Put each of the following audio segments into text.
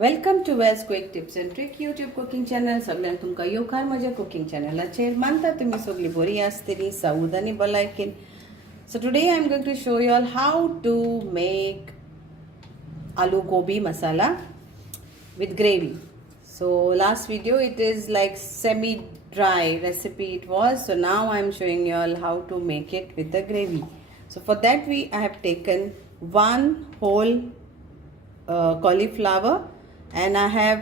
Welcome to Wells quick tips and trick YouTube cooking channel. सगळ्यांक तुमकां येवकार म्हज्या कुकिंग चॅनलाचेर. मानता तुमी सगळीं बरी आसतलीं, सावध आनी भलायकेन. So today I am going to show you all how to make aloo gobi masala with gravy. So last video it is like semi dry recipe it was. So now I am showing you all how to make it with the gravy. So for that I have taken one whole cauliflower and I have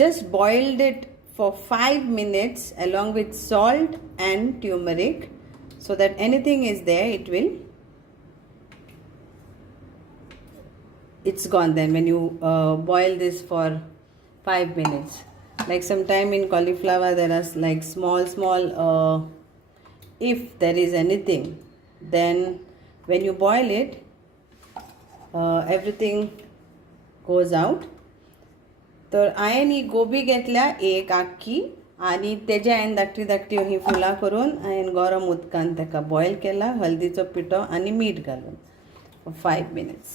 just boiled it for 5 minutes along with salt and turmeric, so that anything is there it's gone then when you boil this for 5 minutes. Like sometime in cauliflower there are like small if there is anything, then when you boil it everything goes out. तर हांवें ही गोबी घेतल्या एक आख्खी आनी तेजे हांवें धाकटी धाकटी ही फुलां करून हांवें गरम उदकान ताका बॉयल केला, हळदीचो पिठो आनी मीठ घालून for 5 minutes.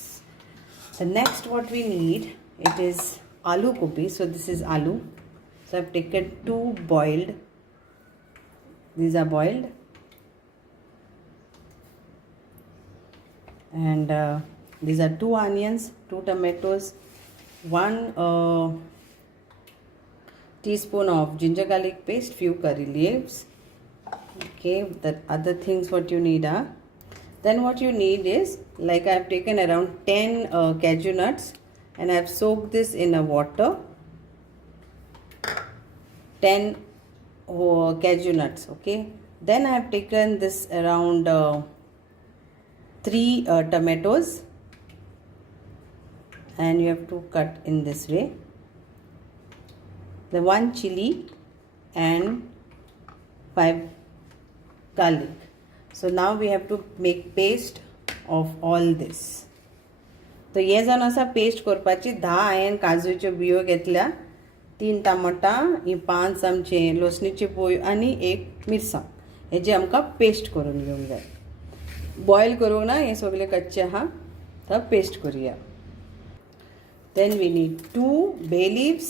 The next what we need, it is aloo gobi. So this is aloo. So I've taken 2 boiled. These are boiled. And these are 2 onions, 2 tomatoes, 1 teaspoon of ginger garlic paste, few curry leaves. Okay, the other things what you need are, then what you need is, like I have taken around 10 cashew nuts and I have soaked this in a water. 10 cashew nuts. Okay, then I have taken this around 3 tomatoes, and you have to cut in this way. The 1 chili and 5 garlic. So now we have to make paste of all this. तो हे जावन आसा paste करपाची. 10 हांवें काजूच्यो बियो घेतल्या, 3 टमाटां, ही 5 चमचे लसणीची पोय आनी 1 मिरसांग. हेजी आमकां पेस्ट करून घेवंक जाय. बॉयल करूंक ना, हे सगळे कच्चे आहा, तर पेस्ट करूया. Then we need 2 bay leaves.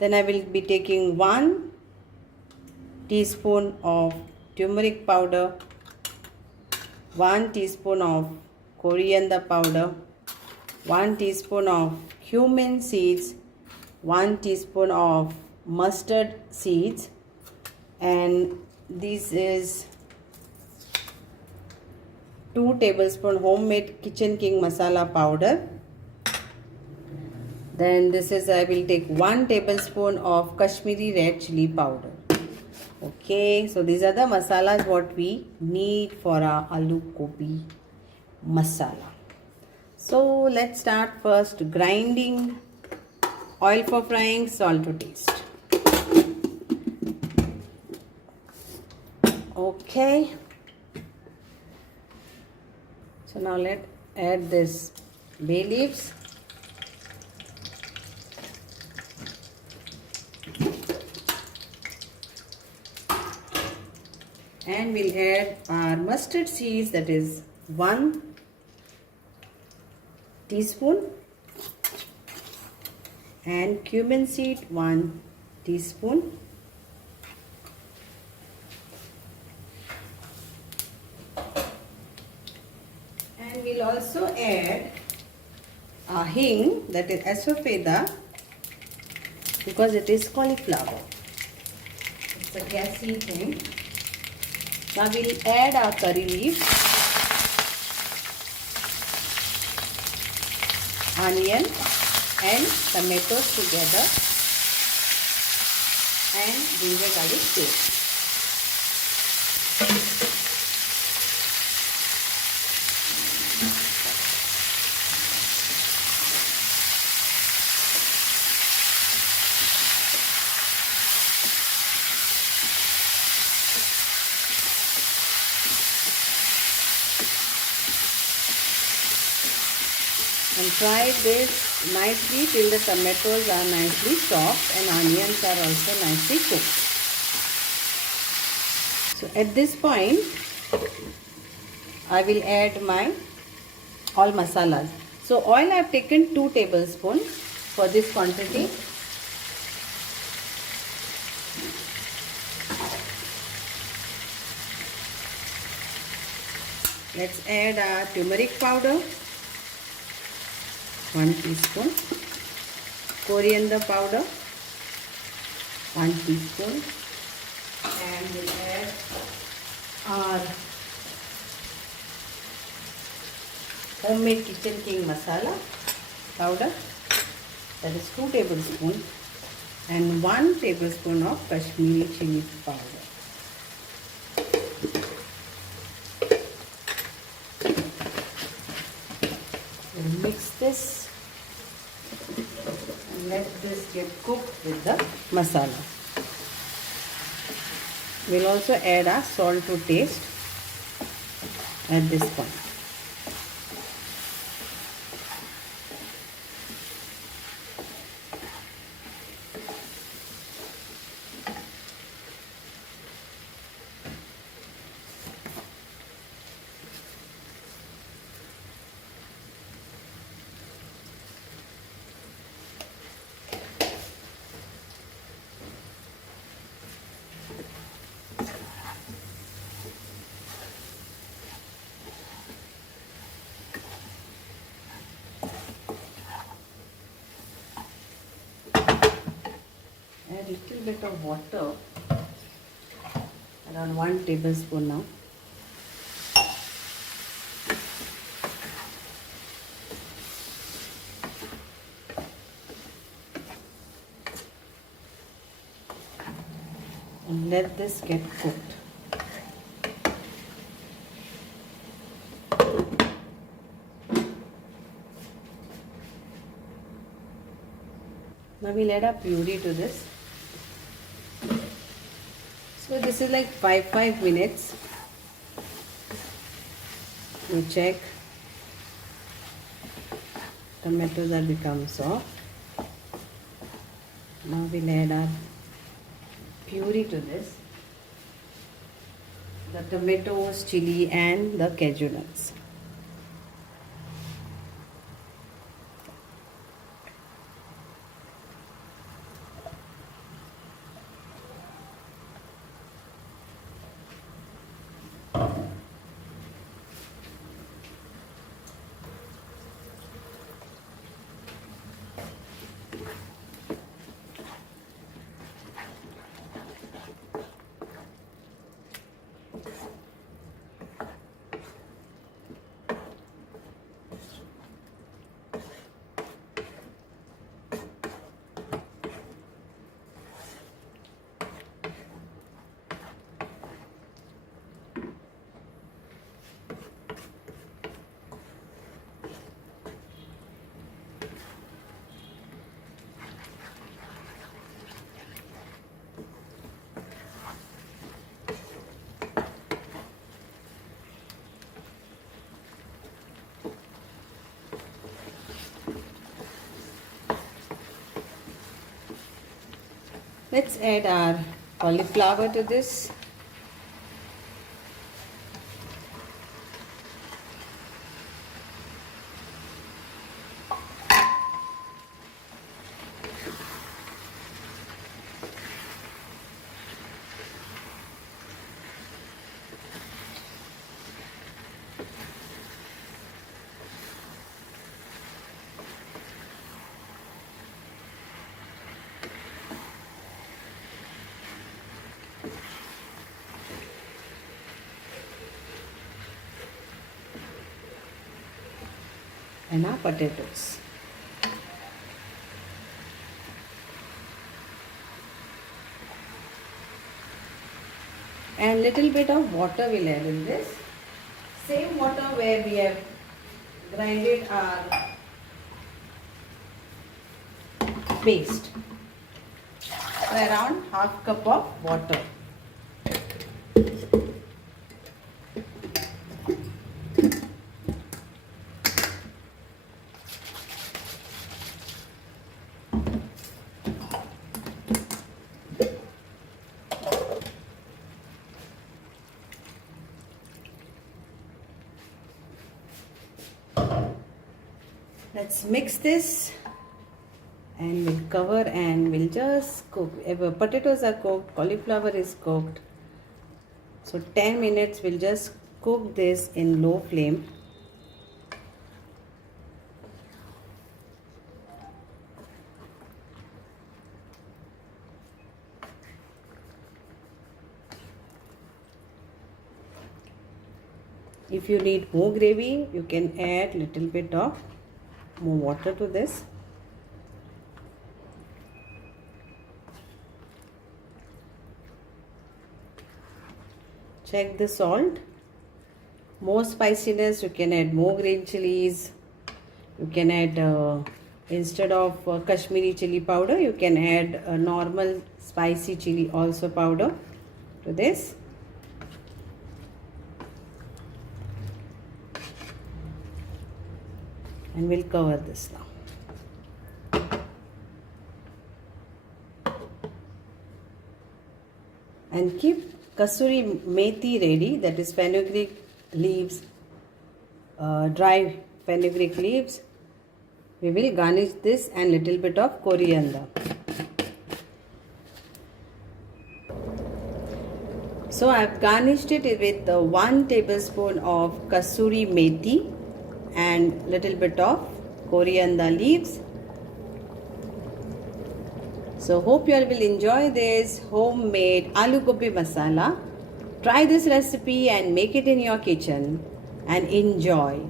Then I will be taking 1 teaspoon of turmeric powder, 1 teaspoon of coriander powder, 1 teaspoon of cumin seeds, 1 teaspoon of mustard seeds, and this is 2 tablespoon homemade kitchen king masala powder. Then this is, I will take 1 tablespoon of Kashmiri red chili powder. Okay, so these are the masalas what we need for our aloo gobi masala. So let's start first grinding. Oil for frying, salt to taste. Okay, so now let's add this bay leaves. And we'll add our mustard seeds, that is 1 teaspoon, and cumin seed 1 teaspoon, and we'll also add a hing, that is asafoetida, because it is cauliflower. It's a gassy thing. Now we'll add our curry leaves, onion and tomatoes together, and ginger garlic paste. And fry this nicely till the tomatoes are nicely soft and onions are also nicely cooked. So at this point I will add my all masalas. So oil I have taken 2 tablespoons for this quantity. Let's add our turmeric powder, 1 teaspoon, coriander powder, 1 teaspoon, and we'll add our homemade kitchen king masala powder, that is 2 tablespoons, and 1 tablespoon of Kashmiri chili powder. We'll mix this and let this get cooked with the masala. We'll also add our salt to taste at this point. Add a little bit of water, around 1 tablespoon now. And let this get cooked. Now we'll add a puree to this. So this is like 5 minutes. You check. Tomatoes are become soft. Now we'll add our puree to this. The tomatoes, chili and the cashew nuts. Let's add our cauliflower to this. And our potatoes. And little bit of water we'll add in this. Same water where we have grinded our paste. So around half cup of water. let's mix this and we'll cover and we'll just cook. If potatoes are cooked, cauliflower is cooked. So 10 minutes we'll just cook this in low flame. If you need more gravy, you can add little bit of more water to this. Check the salt. More spiciness, you can add more green chilies. You can add, instead of Kashmiri chili powder, you can add a normal spicy chili also powder to this. And we'll cover this now. And keep kasuri methi ready, that is fenugreek leaves, dry fenugreek leaves. We will garnish this and little bit of coriander. So I have garnished it with 1 tablespoon of kasuri methi and little bit of coriander leaves. So hope you all will enjoy this homemade aloo gobi masala. Try this recipe and make it in your kitchen and enjoy.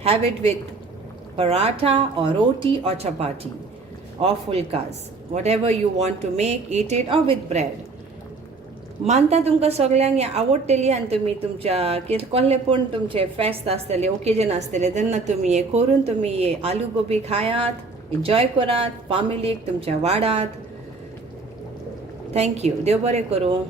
Have it with paratha or roti or chapati or fulkas. Whatever you want to make, eat it or with bread. मानता तुमकां सगळ्यांक हें आवडटली आनी तुमी तुमच्या कसले पूण तुमचे फेस्त आसतले ओकेजन आसतले तेन्ना तुमी हें करून तुमी हें आलू गोबी खायात एन्जॉय करात फॅमिलीक तुमच्या वाडात थँक्यू देव बरें करूं